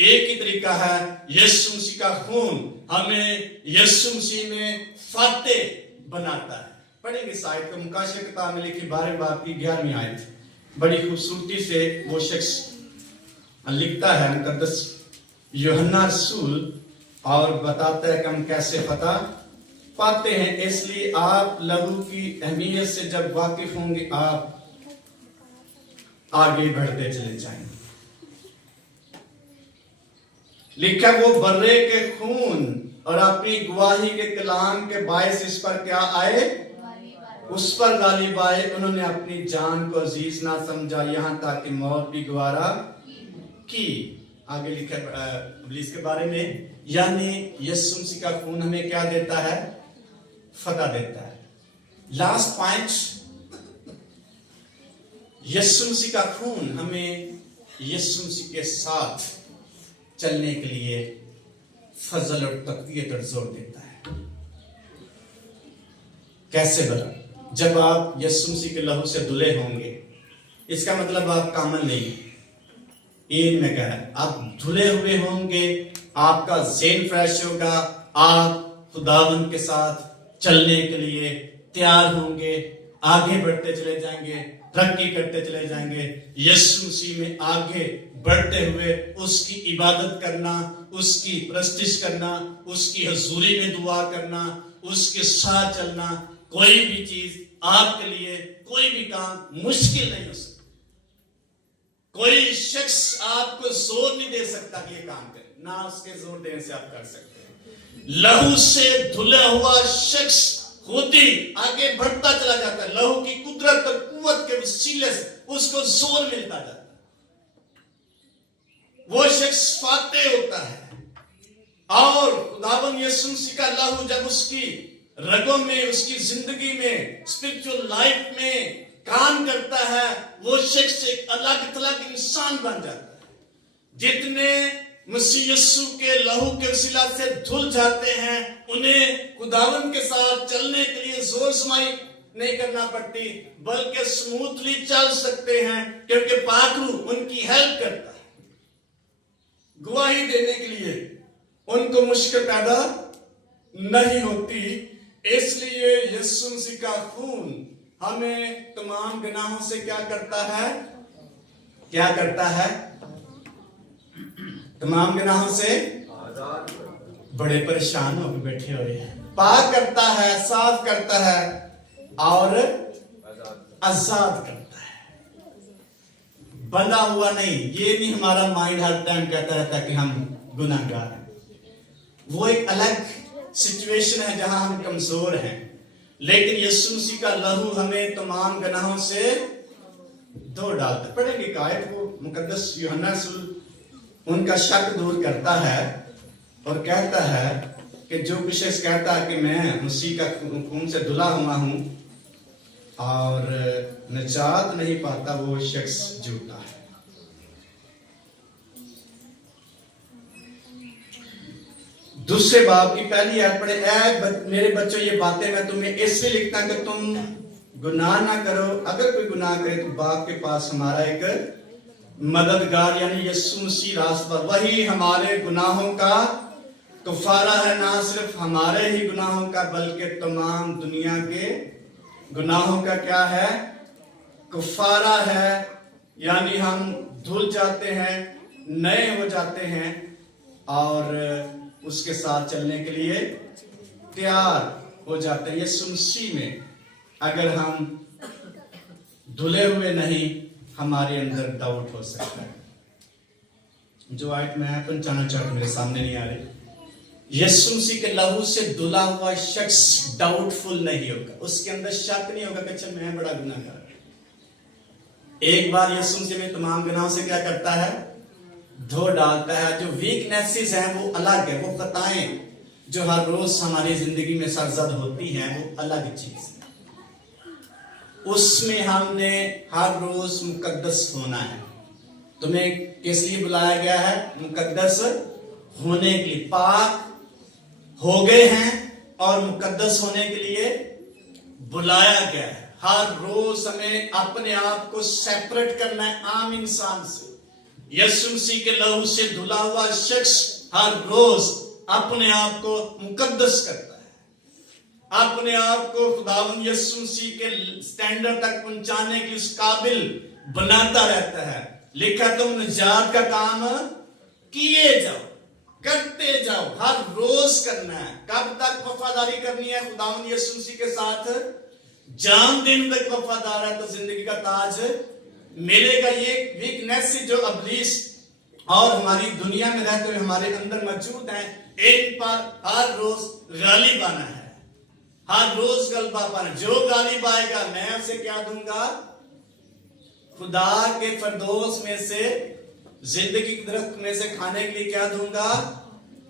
एक ही तरीका है, यीशु मसीह का खून हमें यीशु मसीह में फातेह बनाता है। पढ़ेंगे साहित्य को, मुकाशरा किताब में लिखी 12 बाब की 11वीं आयत, बड़ी खूबसूरती से वो शख्स लिखता है, मुकद्दस यूहन्ना रसूल, और बताता है कि हम कैसे फतह पाते हैं। इसलिए आप लहू की अहमियत से जब वाकिफ होंगे, आप आगे बढ़ते चले जाएंगे। लिखा वो बर्रे के खून और अपनी गवाही के कलाम के बायस इस पर क्या आए? उस पर गालिब आए। उन्होंने अपनी जान को अजीज ना समझा, यहां तक कि मौत भी गवारा की। आगे लिखा इब्लीस के बारे में, यानी यीशु मसीह का खून हमें क्या देता है? फतह देता है। लास्ट पॉइंट, यीशु मसीह का खून हमें यीशु मसीह के साथ चलने के लिए फजल और तकवीयत और जोर देता है। कैसे बना? जब आप यीशु मसीह के लहू से धुले होंगे, इसका मतलब आप कामल नहीं, ये मैं कह रहा हूं, आप धुले हुए होंगे, आपका ज़हन फ्रेश होगा, आप खुदावंद के साथ चलने के लिए तैयार होंगे, आगे बढ़ते चले जाएंगे, तरक्की करते चले जाएंगे, यीशु मसीह में आगे बढ़ते हुए उसकी इबादत करना, उसकी प्रस्तिश करना, उसकी हजूरी में दुआ करना, उसके साथ चलना। कोई भी चीज आपके लिए, कोई भी काम मुश्किल नहीं हो सकता। कोई शख्स आपको जोर नहीं दे सकता कि ये काम करे, ना उसके जोर देने से आप कर सकते हैं। लहू से धुला हुआ शख्स खुद ही आगे बढ़ता चला जाता है। लहू की कुदरत और कुव्वत के वसीले से उसको जोर मिलता जाता है, वो शख्स फातेह होता है। और खुदावंद यीशु मसीह का लहू जब उसकी रगों में, उसकी जिंदगी में, स्पिरिचुअल लाइफ में काम करता है, वो शख्स एक अलग थलग इंसान बन जाता है। जितने मसीह यीशु के लहू के वसीला से धुल जाते हैं, उन्हें खुदावंद के साथ चलने के लिए जोर समाई नहीं करना पड़ती, बल्कि स्मूथली चल सकते हैं, क्योंकि पाक रूह उनकी हेल्प करता है। गवाही देने के लिए उनको मुश्किल पैदा नहीं होती। इसलिए यीशु मसीह का खून हमें तमाम गुनाहों से क्या करता है? क्या करता है? तमाम गुनाहों से बड़े परेशान होकर बैठे हुए हैं, पाक करता है, साफ करता है और आजाद करता है। बंधा हुआ नहीं। ये नहीं हमारा माइंड हर टाइम कहता रहता है कि हम गुनाहगार हैं। वो एक अलग सिचुएशन है जहां हम कमजोर हैं, लेकिन यीशु मसीह का लहू हमें तमाम गुनाहों से धो डालता। पढ़ेंगे एक आयत को, मुकद्दस यूहन्ना रसूल उनका शक दूर करता है और कहता है कि जो विशेष कहता है कि मैं मसीह का खून से धुला हुआ हूं और निजात नहीं पाता, वो शख्स झूठा है। दूसरे बाब की पहली आयत पढ़े, मेरे बच्चों ये बातें मैं तुम्हें इसलिए लिखता कि तुम गुनाह ना करो। अगर कोई गुनाह करे तो बाप के पास हमारा एक मददगार यानी यीशु मसीह रास्तबाज, वही हमारे गुनाहों का कफारा है, ना सिर्फ हमारे ही गुनाहों का बल्कि तमाम दुनिया के गुनाहों का क्या है, कफारा है। यानी हम धुल जाते हैं, नए हो जाते हैं और उसके साथ चलने के लिए तैयार हो जाते हैं। यीशु मसीह में अगर हम धुले हुए नहीं, हमारे अंदर डाउट हो सकता है। जो आयत मैं पहुंचाना चाहता, मेरे सामने नहीं आ रही। यीशु मसीह के लहू से धुला हुआ शख्स डाउटफुल नहीं होगा, उसके अंदर शक नहीं होगा कि अच्छा मैं बड़ा गुनाहगार। एक बार यीशु मसीह में तमाम गुनाहों से क्या करता है, धो डालता है। जो वीकनेसेस हैं वो अलग है, वो खताएं जो हर रोज हमारी जिंदगी में सरजद होती हैं वो अलग चीज है। उसमें हमने हर रोज मुकद्दस होना है। तुम्हें किस लिए बुलाया गया है? मुकद्दस होने के लिए। पाक हो गए हैं और मुकद्दस होने के लिए बुलाया गया है। हर रोज हमें अपने आप को सेपरेट करना है आम इंसान से। यीशु मसीह के लहू से धुला हुआ शख्स हर रोज अपने आप को मुकद्दस करता है, अपने आप को खुदावंद यीशु मसीह के स्टैंडर्ड तक पहुंचाने की उस काबिल बनाता रहता है। लिखा तुम निजात का काम किए जाओ, करते जाओ, हर रोज करना है। कब तक वफादारी करनी है खुदावंद यीशु मसीह के साथ? जान दिन तक वफादार है तो जिंदगी का ताज मिलेगा। ये वीकनेस जो इब्लीस और हमारी दुनिया में रहते हुए हमारे अंदर मौजूद हैं, इन पर हर रोज गालिब आना है, हर रोज गलबा पाना। जो गालिब आएगा मैं उसे क्या दूंगा? खुदा के फरदोस में से, जिंदगी के दरख्त में से खाने के लिए क्या दूंगा?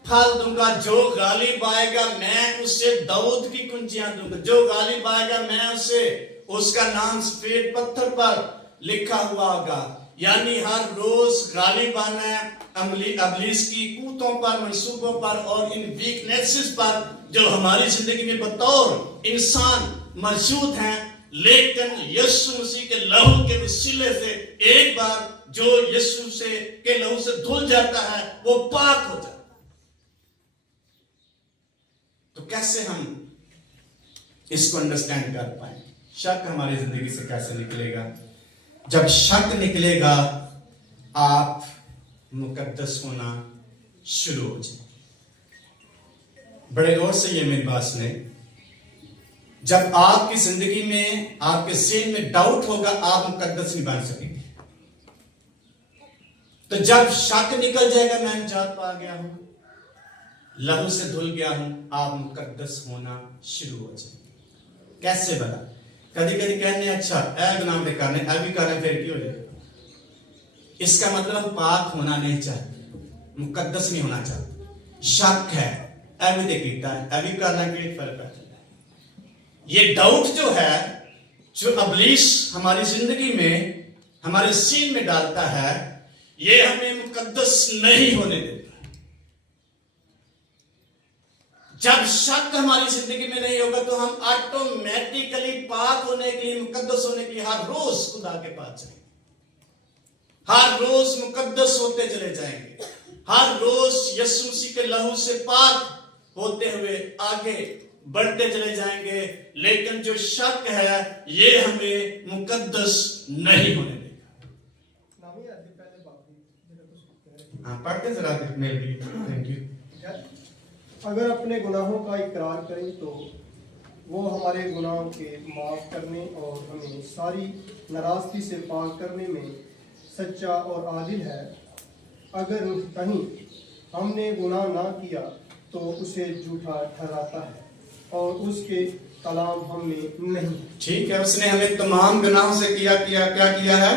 फल दूंगा। जो गालिब आएगा मैं उसे दाऊद की कुंजियां दूंगा। जो गालिब आएगा मैं उसे, उसका नाम सफेद पत्थर पर लिखा हुआ होगा। यानी हर रोज गालिब आना है इब्लीस की कूतों पर, मंसूबों पर और इन वीकनेसेस पर जो हमारी जिंदगी में बतौर इंसान मौजूद हैं। लेकिन यीशु मसीह के लहू के वसीले से एक बार जो यीशु से के लहू से धुल जाता है वो पाक हो जाता है। तो कैसे हम इसको अंडरस्टैंड कर पाए? शक हमारी जिंदगी से कैसे निकलेगा? जब शक निकलेगा आप मुकद्दस होना शुरू हो जाए। बड़े गौर से ये मेरी बात सुने। जब आपकी जिंदगी में, आपके ज़हन में डाउट होगा, आप मुकद्दस नहीं बन सकेंगे। तो जब शक निकल जाएगा मैं निजात पा गया हूं, लहू से धुल गया हूं, आप मुकद्दस होना शुरू हो जाए। कैसे बता? कभी कभी कहने अच्छा ए गुनाह पे करने, अभी करने फिर क्यों हो जाएगा? इसका मतलब हम पाक होना नहीं चाहते, मुकद्दस नहीं होना चाहते। शक है, अभी देखता है, अभी करना के फर्क पड़ता है। ये डाउट जो है, जो इब्लीस हमारी जिंदगी में, हमारे सीन में डालता है, ये हमें मुकद्दस नहीं होने देता। जब शक हमारी जिंदगी में नहीं होगा तो हम ऑटोमेटिकली पाक होने के लिए, मुकद्दस होने के लिए हर रोज खुदा के पास जाएंगे, हर रोज मुकद्दस होते चले जाएंगे, हर रोज यीशु मसीह के लहू से पाक होते हुए आगे बढ़ते चले जाएंगे। लेकिन जो शक है ये हमें मुकद्दस नहीं होने देगा। हाँ, पढ़ते जरा मेल भी। Thank you. अगर अपने गुनाहों का इकरार करें तो वो हमारे गुनाहों के माफ़ करने और हमें सारी नाराज़गी से पाक करने में सच्चा और आदिल है। अगर कहीं हमने गुनाह ना किया तो उसे झूठा ठहराता है और उसके कलाम हम में नहीं। ठीक है, उसने हमें तमाम गुनाहों से क्या किया है?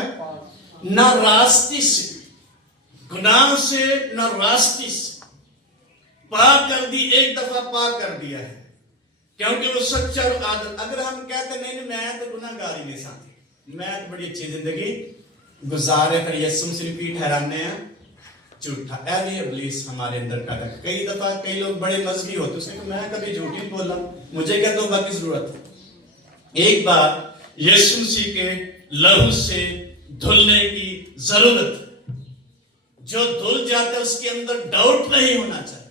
नाराज़गी से, गुनाह से, नाराज़गी से पाक कर दी। एक दफा पाक कर दिया है क्योंकि वो सच्चा और आदत। अगर हम कहते नहीं मैं तो गुनाहगार ही नहीं साथी, मैं तो बड़ी अच्छी जिंदगी गुजारे, फिर यीशु मसीह की ठहराने हैं, झूठा। ऐवी इब्लीस हमारे अंदर पैदा। कई दफा कई लोग बड़े मजहबी होते, उसने कहा मैं कभी झूठ नहीं बोला, मुझे क्या तौबा की जरूरत है। एक बार यीशु मसीह के लहू से धुलने की जरूरत, जो धुल जाता है उसके अंदर डाउट नहीं होना चाहिए।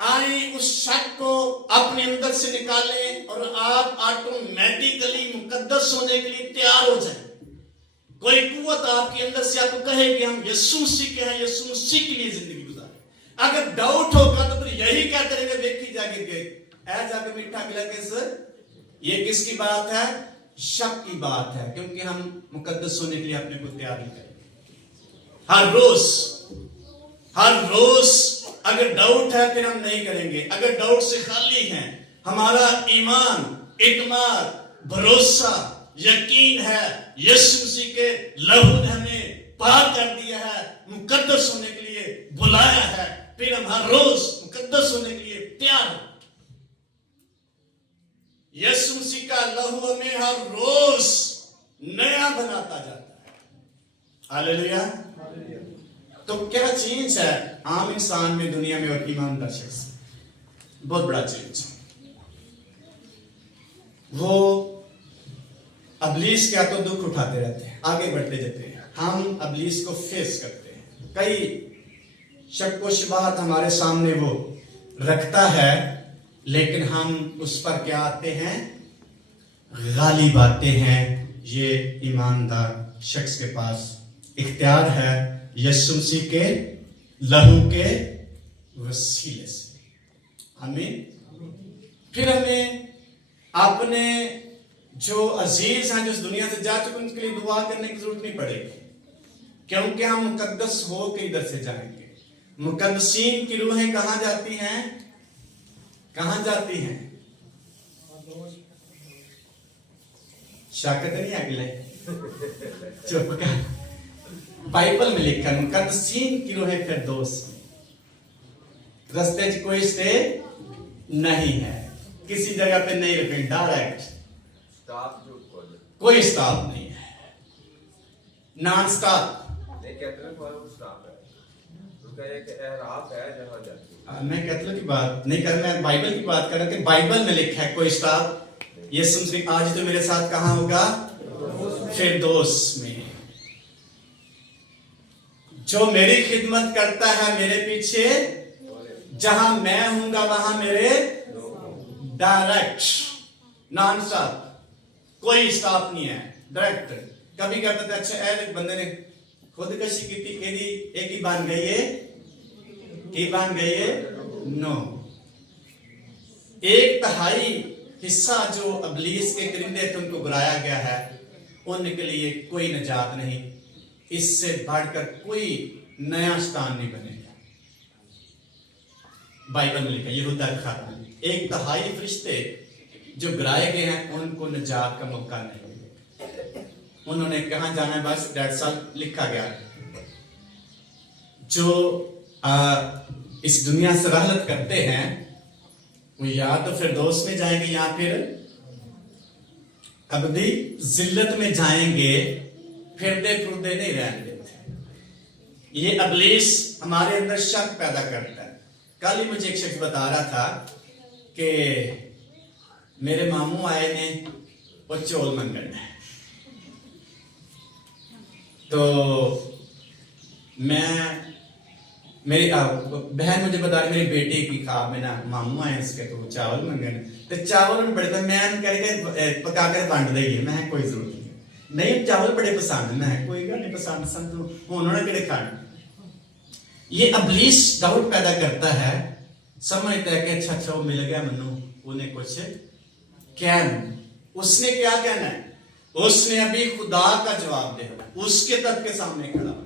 आए उस शक को अपने अंदर से निकालें और आप ऑटोमेटिकली मुकद्दस होने के लिए तैयार हो जाएं। कोई कुव्वत आपके अंदर से आपको कहे कि हम यीशु मसीह के हैं, यीशु मसीह के लिए जिंदगी गुजारें। अगर डाउट होगा तो फिर यही कहते रहेंगे देखी जाके गए ऐ जाके मीठा गिला के। ये किसकी बात है? शक की बात है, क्योंकि हम मुकद्दस होने के लिए अपने को तैयार नहीं करेंगे। हर रोज अगर डाउट है फिर हम नहीं करेंगे। अगर डाउट से खाली हैं, हमारा ईमान, इत्मीनान, भरोसा, यकीन है, यीशु मसीह के लहू ने हमें पाक कर दिया है, मुकद्दस होने के लिए बुलाया है, फिर हम हर रोज मुकद्दस होने के लिए तैयार हैं। यीशु मसीह का लहू हमें हर रोज नया बनाता जाता है। हालेलुया। तो क्या चेंज है आम इंसान में, दुनिया में और ईमानदार शख्स? बहुत बड़ा चेंज। वो अबलीस क्या तो दुख उठाते रहते हैं, आगे बढ़ते जाते हैं। हम अबलीस को फेस करते हैं। कई शक व शुबहात हमारे सामने वो रखता है, लेकिन हम उस पर क्या आते हैं? गालिब आते हैं। ये ईमानदार शख्स के पास इख्तियार है यीशु मसीह के लहू के वसीले से। आमीन। फिर हमें अपने जो अजीज हैं, जो इस दुनिया से जा चुके, उनके लिए दुआ करने की जरूरत नहीं पड़ेगी, क्योंकि हम मुकद्दस हो के इधर से जाएंगे। मुकद्दसीन की रूहें कहां जाती हैं? कहां जाती हैं? शाकत नहीं अगले चुप कर। बाइबल में लिखा है मुकद्दसीन की रूहें फिरदौस में। रस्ते च कोई स्टे नहीं है, किसी जगह पे नहीं रुके, डायरेक्ट स्टाफ जो कोई स्टॉप नहीं है, नॉन स्टॉप। नहीं कहते वो स्टाफ है, तो कहे कि एहराफ है जहां जाती है। मैं कैथलिक की बात नहीं कर, मैं बाइबल की बात कर रहा हूं कि बाइबल में लिखा है कोई स्टॉप। ये सुन आज तो मेरे साथ कहां होगा? फिरदौस में। जो मेरी खिदमत करता है मेरे पीछे, जहां मैं हूंगा वहां मेरे, डायरेक्ट नॉन स्टॉप, कोई स्टॉप नहीं है, डायरेक्ट। कभी कहते थे अच्छा एक बंदे ने खुदकशी की थी, एक ही बांध गई है, एक बांध गई है, नो। 1/3 हिस्सा जो अबलीस के करिंदे थे उनको गिराया गया है, उनके लिए कोई निजात नहीं। इससे बढ़कर कोई नया स्थान नहीं बनेगा। बाइबल में लिखा यहूदा का खात्मा, 1/3 फरिश्ते जो गिराए गए हैं उनको निजात का मौका नहीं। उन्होंने कहां जाना है? बस 1.5 साल लिखा गया। जो इस दुनिया से रहलत करते हैं वो या तो फिरदौस में जाएंगे या फिर अबदी जिल्लत में जाएंगे। फिरदे फुरदे नहीं रहने देते। ये अबलीस हमारे अंदर शक पैदा करता है। कल ही मुझे एक शख्स बता रहा था कि मेरे मामू आए ने और चौल मंगन है, तो मेरी बहन मुझे बता रही मेरी बेटी की ख्वाब में ना मामू आए इसके तो चावल मंगन, तो चावल बड़े तो मैं करके पका कर बांट देगी। मैं कोई जरूरत नहीं, चावल बड़े पसंद, मैं कोई गल नहीं पसंद उन्होंने किहड़े खाने। ये अबलीस डाउट पैदा करता है, समझता है कि अच्छा वो मिल गया मनु, उन्हें कुछ कहना। उसने क्या कहना है? उसने अभी खुदा का जवाब देना, उसके तब के सामने खड़ा होना।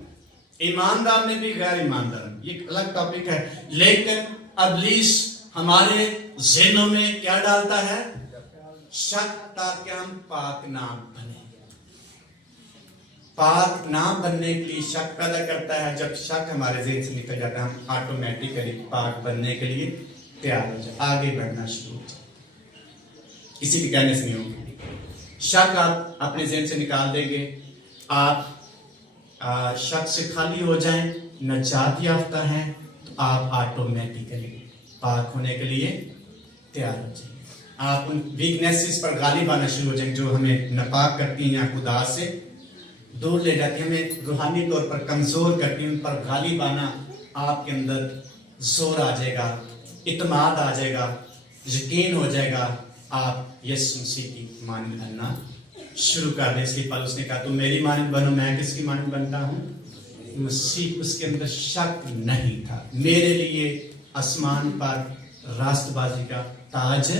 ईमानदार ने भी गैर ईमानदार ने, ये अलग टॉपिक है। लेकिन अबलीस हमारे ज़हनों में क्या डालता है? शक, ताकि हम पाक नाम बने। पाक नाम बनने के लिए शक पैदा करता है। जब शक हमारे ज़हन से निकल जाता है, हम ऑटोमेटिकली पाक बनने के लिए तैयार हो जाए, आगे बढ़ना शुरू हो जाए। किसी के कहने से नहीं होगा। शक आप अपने ज़हन से निकाल देंगे, आप शक से खाली हो जाएं, नजात याफ्ता हैं, तो आप ऑटोमेटिकली पाक होने के लिए तैयार हो जाएंगे। आप उन वीकनेसेस पर गालिब आना शुरू हो जाएंगे जो हमें नापाक करती हैं या खुदा से दूर ले जाती हैं, हमें रूहानी तौर पर कमजोर करती हैं। उन पर गालिब आना आपके अंदर जोर आ जाएगा, इत्मीनान आ जाएगा, यकीन हो जाएगा। आप यीशु मसीह की मानद बनना शुरू कर दें। इसलिए पौलुस ने कहा तुम मेरी मानद बनो, मैं किसकी मानद बनता हूँ? मसीह। उसके अंदर शक नहीं था। मेरे लिए आसमान पर रास्तबाजी का ताज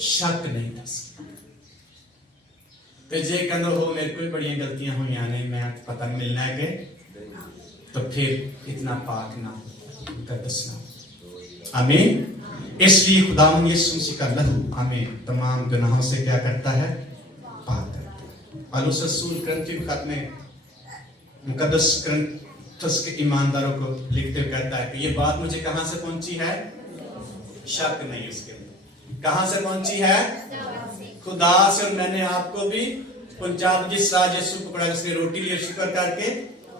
शक नहीं था। तो जे कहना हो मेरे को बड़ी गलतियां हुई या नहीं, मैं पता मिलना है कि तो फिर इतना पाक ना मुकद्दस ना। आमीन। इसलिए खुदावंद यीशु मसीह का लहू हमें तमाम गुनाहों से क्या करता है? पाक करता है। पौलुस रसूल करंथियों के खत में मुकद्दस करंथस के ईमानदारों को लिखते हुए कहता है कि ये बात मुझे कहां से पहुंची है? शक नहीं उसके अंदर। कहां से पहुंची है? खुदा से। और मैंने आपको भी पहुंचा जिस राज यीशु को पकड़ा, जिसने रोटी लिए शुक्र करके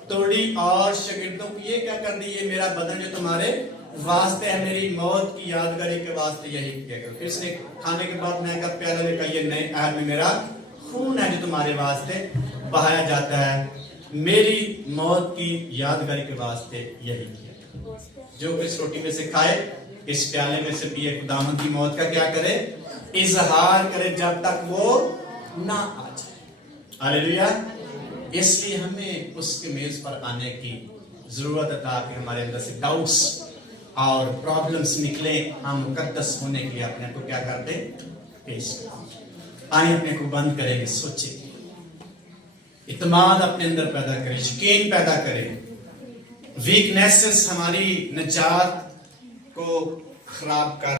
तोड़ी और शागिर्दों को ये क्या कर दी, ये मेरा बदन जो तुम्हारे वास्ते है, मेरी मौत की यादगारी के वास्ते यही किया करो। फिर से खाने के बाद मैं कब प्याला लेकर, ये नए अहद में मेरा खून है जो तुम्हारे वास्ते बहाया जाता है, मेरी मौत की यादगारी के वास्ते यही किया। जो इस रोटी में से खाए, इस प्याले में से पिए, खुदावंद की मौत का क्या करे? इजहार करे जब तक वो ना आ जाए। हालेलुया। इसलिए हमें उसके मेज पर आने की जरूरत है ताकि हमारे अंदर से डाउट्स और प्रॉब्लम्स निकले, हम मुकद्दस होने के लिए अपने को क्या करते? पेश करें। आइए अपने को बंद करेंगे, सोचेंगे, इत्मीनान अपने अंदर पैदा करें, यकीन पैदा करें। वीकनेसेस हमारी निजात को खराब कर